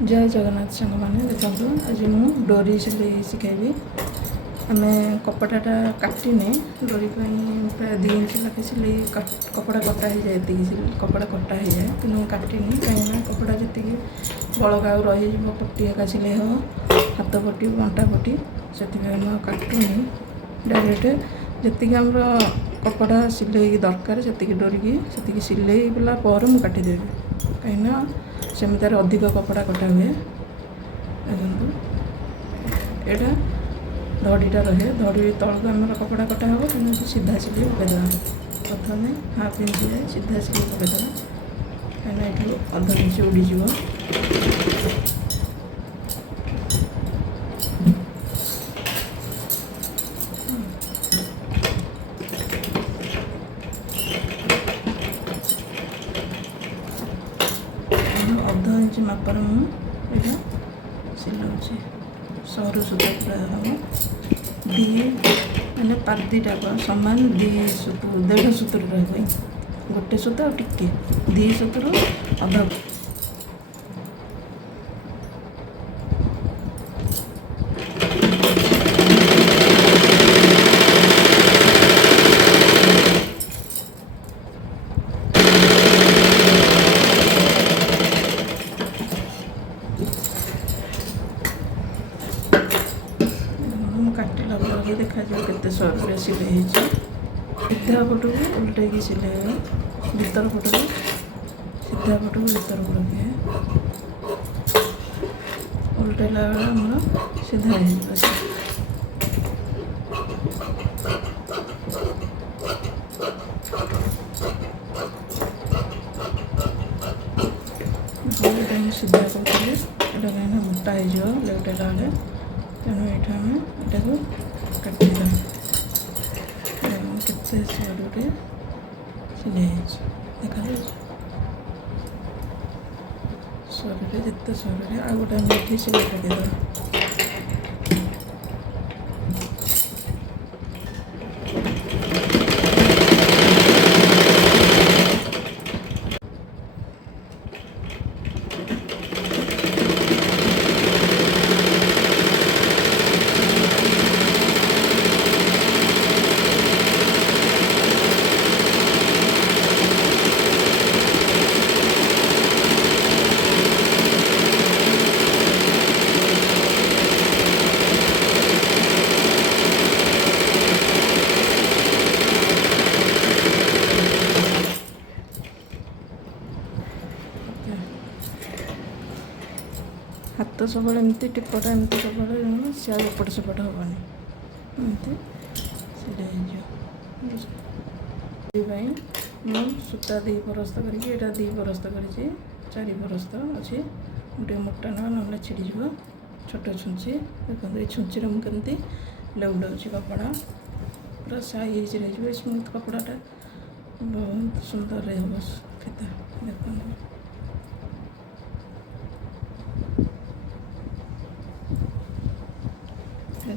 जय जगन्नाथ सांग मैंने देखो आज मुझे डोरी सिलाई शिखेबी। आम कपड़ाटा काटिने डोरी प्राय 2 इंच लगे सिलाई कपड़ा कटा हो जाए कपड़ा कटा हो जाए कि काटिनी कहीं कपड़ा जी बड़का रही पट्टी एका सिलाई हम हाथ पट्टी बंटा पट्टी से काटुनी डायरेक्ट जी आम कपड़ा सिलाई दरकार से डोरी की सिलाई गला पर मुझे काटिदेवी कहीं सेमि तार अधिक कपड़ा कटा हुए। देखो यहाँ धड़ीटा रहे धड़ी तलक आम कपड़ा कटा हम कि सीधा सिलाई पकईदे प्रथम हाफ इंच जाए सीधा सिलाई पकईदे कहीं ये अध इंच उड़ीज अध इंच मापर मुझे सिलाऊँच सरू सूता पूरा हम दी मैंने पार्टीटा सामान 1.5 सूत्र रही गोटे सूता और टिके 2 सूत्र अध काटिला बेलू देखा के सर सिलाई सीधा पट को उल्टे सिलाई भीतर पट को सीधा पट को भीतर को रखे उल्टेला बेला आमर सीधा सीधा करी कहीं मोटा हो लेटेला बेले तेणु ये आम यहाँ काटिदा के सरुरे सिलाई देखा सरुरे जिते सरुरे आ गोटे ये सिलाई पकईद हाथ सब एमती टिपटा एमती सब सियाल एपट सेपट हेनी एमती सिलाई सूता 2 परस्त करके 2 परस्त कर 4 परस्त अच्छे गोटे मोटा ना ना छिड़ीज छोट छुंची देखो ये छुंची मुझे लेउडाऊँ कपड़ा पूरा साइज रही स्मूथ कपड़ाटा बहुत सुंदर रहा फिता देखो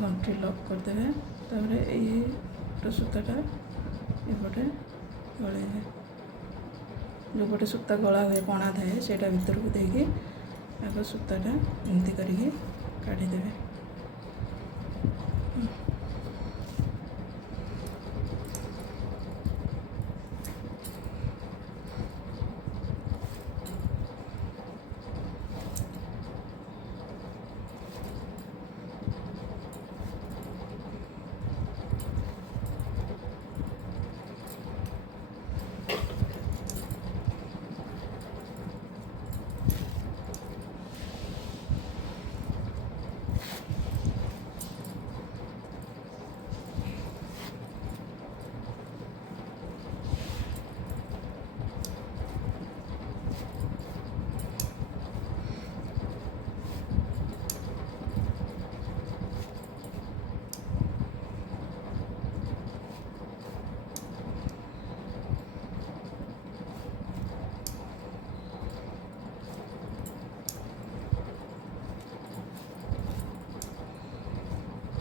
गंठी लक करदे तापर ये सूताटा एपटे गले जो पटे सूता गला हुए कणा थाए से भर को देकी आग सूताटा एमती करके काढ़ीदे।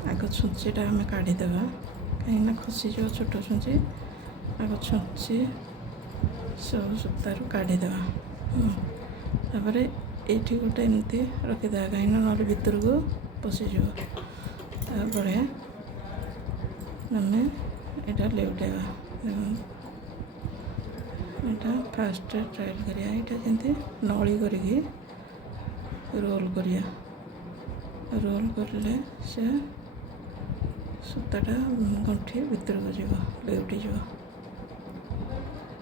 आग छुंचीटा आम काढ़ीदे कहीं खसीज छोट छुंची आग छुंची सब सूतार काढ़ीदे। तापर ଏଇଠି ଗୋଟେ ଏମିତି ରଖିଦେବା, କାହିଁକିନା ନହେଲେ ଭିତରକୁ ପଶିଯିବ। ତାପରେ ଆମେ ଏଇଟା ଲେଉଟାଇବା। ଏଇଟା ଫାଷ୍ଟ ଟ୍ରାଏଲ୍ କରିବା। ଏଇଟା ଯେମିତି ନଳି କରିକି ରୋଲ୍ କରିବା। ରୋଲ୍ କରିଲେ ସେ ସୂତାଟା ଗଣ୍ଠି ଭିତରକୁ ଯିବ, ଲେଉଟିଯିବ।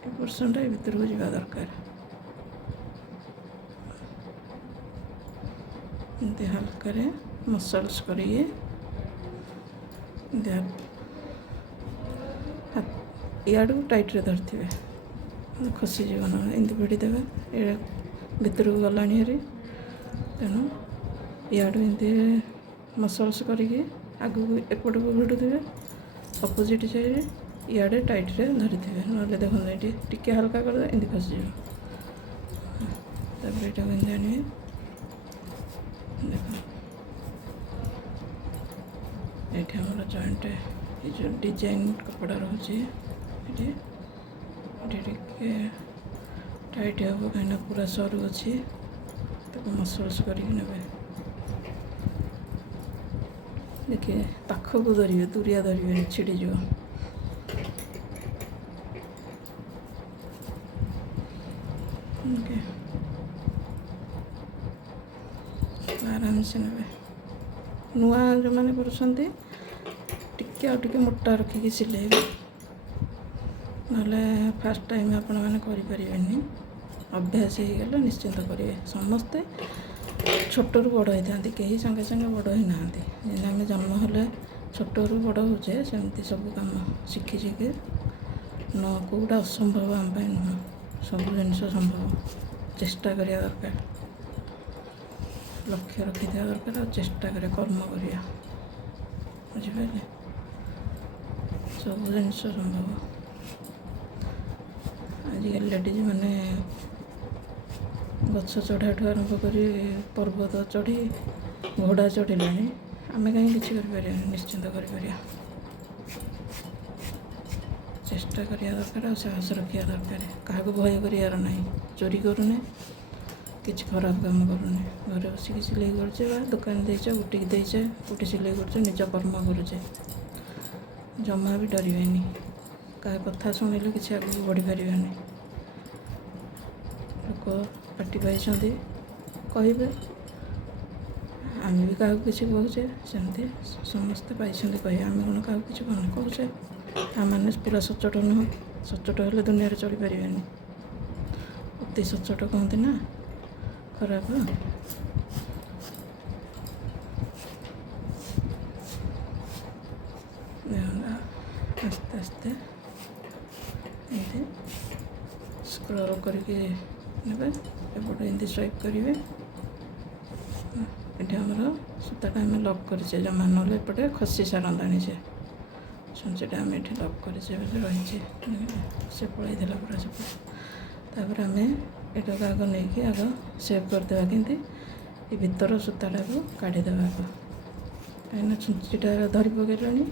ଏ ପୋର୍ସନ୍ଟା ଏ ଭିତରକୁ ଯିବା ଦରକାର। ଏମିତି ହାଲକାରେ ମସାଜ କରିକି ଇଆଡ଼ୁ ଟାଇଟ୍ରେ ଧରିଥିବେ, ଖସିଯିବ ନହେଲେ। ଏମିତି ଭିଡ଼ି ଦେବେ, ଏଇଟା ଭିତରକୁ ଗଲାଣି ହେରି। ତେଣୁ ଇଆଡ଼ୁ ଏମିତି ମସାଜ କରିକି ଆଗକୁ ଏପଟକୁ ଭିଡ଼ୁଥିବେ, ଅପୋଜିଟ୍ ସାଇଡ଼୍ ଇଆଡ଼େ ଟାଇଟ୍ରେ ଧରିଥିବେ, ନହେଲେ ଦେଖନ୍ତୁ ଏଇଠି ଟିକେ ହାଲକା କରିଦେବେ, ଏମିତି ଖସିଯିବ। ତାପରେ ଏଇଟାକୁ ଏମିତି ଆଣିବେ, ଦେଖ ଏଇଠି ଆମର ଜଏଣ୍ଟ ଏ ଯେଉଁ ଡିଜାଇନ୍ କପଡ଼ା ରହୁଛି ଏଠି ଟିକେ ଟାଇଟ୍ ହେବ, କାହିଁକିନା ପୁରା ସରୁ ଅଛି। ତାକୁ ମସାଜ କରିକି ନେବେ। ଦେଖିବେ ପାଖକୁ ଧରିବେ, ଦୁରିଆ ଧରିବେନି, ଛିଡ଼ିଯିବ। ଆରାମସେ ନେବେ। ନୂଆ ଯେଉଁମାନେ କରୁଛନ୍ତି ଟିକେ ଆଉ ଟିକେ ମୋଟା ରଖିକି ସିଲେଇବେ, ନହେଲେ ଫାଷ୍ଟ ଟାଇମ୍ ଆପଣମାନେ କରିପାରିବେନି। ଅଭ୍ୟାସ ହେଇଗଲେ ନିଶ୍ଚିନ୍ତ କରିବେ। ସମସ୍ତେ ଛୋଟରୁ ବଡ଼ ହେଇଥାନ୍ତି, କେହି ସାଙ୍ଗେ ସାଙ୍ଗେ ବଡ଼ ହେଇନାହାନ୍ତି। ଯେମିତି ଆମେ ଜନ୍ମ ହେଲେ ଛୋଟରୁ ବଡ଼ ହେଉଛେ, ସେମିତି ସବୁ କାମ ଶିଖି ଶିଖି କେଉଁଟା ଅସମ୍ଭବ ଆମ ପାଇଁ ନୁହଁ, ସବୁ ଜିନିଷ ସମ୍ଭବ। ଚେଷ୍ଟା କରିବା ଦରକାର, ଲକ୍ଷ୍ୟ ରଖିଥିବା ଦରକାର, ଆଉ ଚେଷ୍ଟା କରିବା, କର୍ମ କରିବା। ବୁଝିପାରିଲେ? ସବୁ ଜିନିଷ ସମ୍ଭବ। ଆଜିକାଲି ଲେଡ଼ିଜ୍ ମାନେ ଗଛ ଚଢ଼ାଠୁ ଆରମ୍ଭ କରି ପର୍ବତ ଚଢ଼ି ଘୋଡ଼ା ଚଢ଼ିଲାଣି, ଆମେ କାହିଁ କିଛି କରିପାରିବାନି? ନିଶ୍ଚିନ୍ତ କରିପାରିବା। ଚେଷ୍ଟା କରିବା ଦରକାର, ଆଉ ସାହସ ରଖିବା ଦରକାର। କାହାକୁ ଭୟ କରିବାର ନାହିଁ। ଚୋରି କରୁନେ, କିଛି ଖରାପ କାମ କରୁନେ, ଘରେ ବସିକି ସିଲେଇ କରୁଛେ ବା ଦୋକାନ ଦେଇଛେ, ବୁଟିକି ଦେଇଛେ, କୋଉଠି ସିଲେଇ କରୁଛେ, ନିଜ କର୍ମ କରୁଛେ, ଜମା ବି ଡରିବେନି। କାହା କଥା ଶୁଣିଲେ କିଛି ଆଗକୁ ବଢ଼ିପାରିବାନି। ଲୋକ ପାଟି ପାଇଛନ୍ତି କହିବେ, ଆମେ ବି କାହାକୁ କିଛି କହୁଛେ, ସେମିତି ସମସ୍ତେ ପାଇଛନ୍ତି କହିବେ। ଆମେ କ'ଣ କାହାକୁ କିଛି କହୁଛେ? ଆମମାନେ ପୁରା ସଚ୍ଚୋଟ ନୁହଁ। ସଚ୍ଚୋଟ ହେଲେ ଦୁନିଆରେ ଚଳିପାରିବେନି। ଅତି ସଚ୍ଚୋଟ କହନ୍ତି ନା, ଖରାପ। ଆସ୍ତେ ଆସ୍ତେ ଏମିତି ସ୍କ୍ରୋଲ୍ କରିକି ନେବେ, ଏପଟେ ଏମିତି ସ୍ୱାଇପ୍ କରିବେ। ଏଠି ଆମର ସୂତାଟା ଆମେ ଲକ୍ କରିଛେ, ଜମା ନହେଲେ ଏପଟେ ଖସି ସାରନ୍ତାଣି। ଛୁଞ୍ଚିଟା ଆମେ ଏଠି ଲକ୍ କରିଛେ ବୋଲି ରହିଛି, ସେ ପଳେଇଥିଲା ପୁରା ସେପଟେ। ତାପରେ ଆମେ ଏଟାକୁ ଆଗ ନେଇକି ଆଗ ସେଭ୍ କରିଦେବା, କେମିତି ଏ ଭିତର ସୂତାଟାକୁ କାଢ଼ିଦେବା ଆଗ, କାହିଁକିନା ଛୁଞ୍ଚିଟା ଧରି ପକାଇଲାଣି,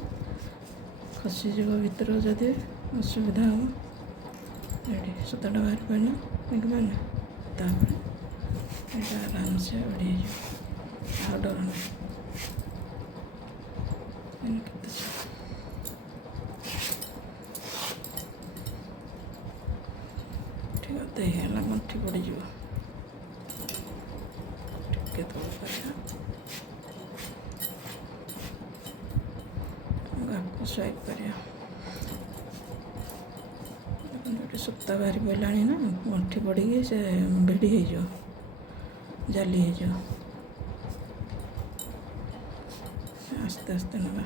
ଖସିଯିବ ଭିତର, ଯଦି ଅସୁବିଧା ହେବ। ଏଠି ସୂତାଟା ବାହାରି ପାଇଲା, ଦେଖିପାରିଲେ? ତାପରେ ଏଇଟା ଆରାମସେ ଓଡ଼ି ହେଇଯିବ, ଆଉ ଡର ନାହିଁ। କେତେ ଠିକ୍ ଅଧା ହେଇଗଲା, ଗଣ୍ଠି ପଡ଼ିଯିବ। ଟିକେ ତଳ କରିବା, ଆଗକୁ ସ୍ୱାଇପ୍ କରିବା। ଗୋଟେ ସୂତା ବାହାରି ପଡ଼ିଲାଣି ନା, ଗଣ୍ଠି ପଡ଼ିକି ସେ ଭିଡ଼ି ହେଇଯିବ, ଜାଲି ହେଇଯିବ। ଆସ୍ତେ ଆସ୍ତେ ନେବା।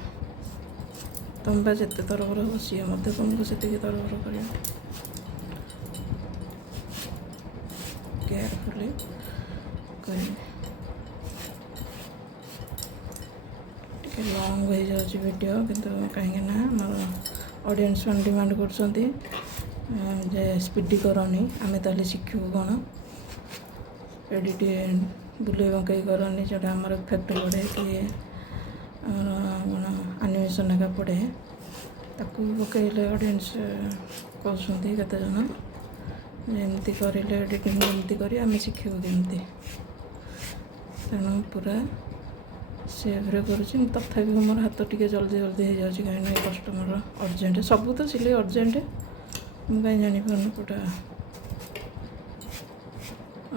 ତମେ ବା ଯେତେ ତରବର ହେବ, ସିଏ ମଧ୍ୟ ତୁମକୁ ସେତିକି ତରବର କରିବ। କେୟାରଫୁଲି କରିବେ। ଟିକେ ଲଙ୍ଗ୍ ହେଇଯାଉଛି ଭିଡ଼ିଓ, କିନ୍ତୁ କାହିଁକିନା ଆମର ଅଡ଼ିଏନ୍ସ ମାନେ ଡିମାଣ୍ଡ କରୁଛନ୍ତି ଯେ ସ୍ପିଡ଼ି କରନି, ଆମେ ତାହେଲେ ଶିଖିବୁ କ'ଣ? ଏଡ଼ିଟ୍ ବୁଲେଇ ବଙ୍କେଇ କରନି, ଯେଉଁଟା ଆମର ଇଫେକ୍ଟ ପଡ଼େ କି ଆମର କ'ଣ ଆନିମେସନ୍ ଏକା ପଡ଼େ, ତାକୁ ପକାଇଲେ ଅଡ଼ିଏନ୍ସ କହୁଛନ୍ତି କେତେଜଣ ଏମିତି କରିଲେ ଏଡ଼ିଟିଂ ଏମିତି କରି ଆମେ ଶିଖିବୁ କେମିତି। ତେଣୁ ପୁରା ସେଭ୍ରେ କରୁଛି। ତଥାପି ମୋର ହାତ ଟିକେ ଜଲ୍ଦି ହେଇଯାଉଛି, କାହିଁକିନା ଏ କଷ୍ଟମର ଅର୍ଜେଣ୍ଟ। ସବୁ ତ ସିଲେଇ ଅର୍ଜେଣ୍ଟ, ମୁଁ କାହିଁ ଜାଣିପାରୁନି କେଉଁଟା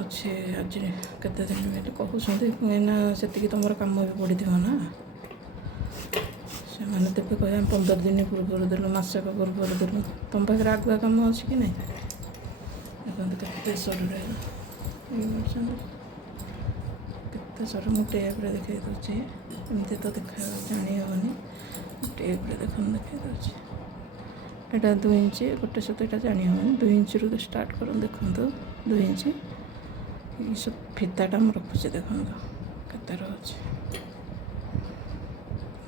ଅଛି ଆଜି କେତେ ଦିନ ବୋଲି କହୁଛନ୍ତି, କାହିଁକିନା ସେତିକି ତୁମର କାମ ବି ପଡ଼ିଥିବ ନା। ସେମାନେ ତେବେ କହିବେ ଆମେ 15 ଦିନ ପୂର୍ବରୁ ଦେଲୁ, ମାସକ ପୂର୍ବରୁ ଦେଲୁ। ତୁମ ପାଖରେ ଆଗୁଆ କାମ ଅଛି କି ନାହିଁ? ଦେଖନ୍ତୁ କେତେ ସରୁରେ କରୁଛନ୍ତି, କେତେ ସରୁ। ମୁଁ ଟେପ୍ରେ ଦେଖାଇ ଦେଉଛି, ଏମିତି ତ ଜାଣି ହେବନି। ଟେପ୍ରେ ଦେଖନ୍ତୁ ଦେଖାଇ ଦେଉଛି। ଏଇଟା 2 ଇଞ୍ଚ ଗୋଟେ ସୂତା, ଏଇଟା ଜାଣି ହେବନି। 2 ଇଞ୍ଚରୁ ଷ୍ଟାର୍ଟ କରନ୍ତୁ, ଦେଖନ୍ତୁ 2 ଇଞ୍ଚ। ଫିତାଟା ମୁଁ ରଖୁଛି, ଦେଖନ୍ତୁ କେତେ ରହୁଛି।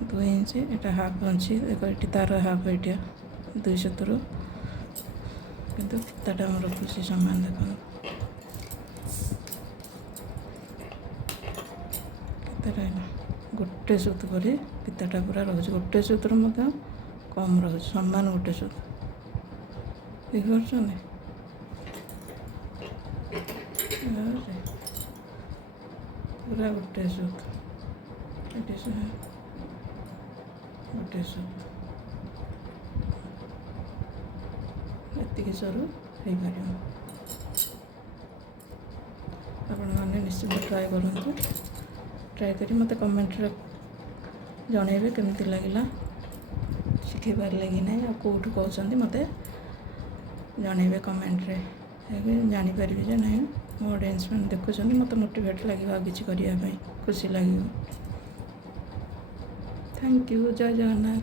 2 ଇଞ୍ଚ, ଏଇଟା ହାଫ୍ ଅଛି। ଦେଖ ଏଠି ତାର ହାଫ୍, ଏଇଟା 2 ସୁତରୁ, କିନ୍ତୁ ଫିତାଟା ମୁଁ ରଖୁଛି ସମାନ। ଦେଖନ୍ତୁ କେତେ ରହିଲା, ଗୋଟେ ସୁତ କରି ଫିତାଟା ପୁରା ରହୁଛି। ଗୋଟେ ସୁତରୁ ମଧ୍ୟ କମ୍ ରହୁଛି, ସମାନ ଗୋଟେ ସୁତ। ଦେଖିପାରୁଛନ୍ତି? ପୁରା ଗୋଟେ ସୁତ, ଏଠି ଗୋଟେ ସୁତ, ଏତିକି ସରୁ ହେଇପାରିବ। ଆପଣମାନେ ନିଶ୍ଚିନ୍ତ ଟ୍ରାଏ କରନ୍ତୁ। ଟ୍ରାଏ କରି ମୋତେ କମେଣ୍ଟରେ ଜଣାଇବେ କେମିତି ଲାଗିଲା, ଶିଖେଇ ପାରିଲେ କି ନାହିଁ, ଆଉ କେଉଁଠୁ କହୁଛନ୍ତି ମୋତେ ଜଣାଇବେ କମେଣ୍ଟରେ। ଜାଣିପାରିବି ଯେ ନାହିଁ ମୋ ଅଡ଼ିଏନ୍ସ ମାନେ ଦେଖୁଛନ୍ତି, ମୋତେ ମୋଟିଭେଟ୍ ଲାଗିବ ଆଉ କିଛି କରିବା ପାଇଁ, ଖୁସି ଲାଗିବ। Thank you. ଜୟ ଜଗନ୍ନାଥ।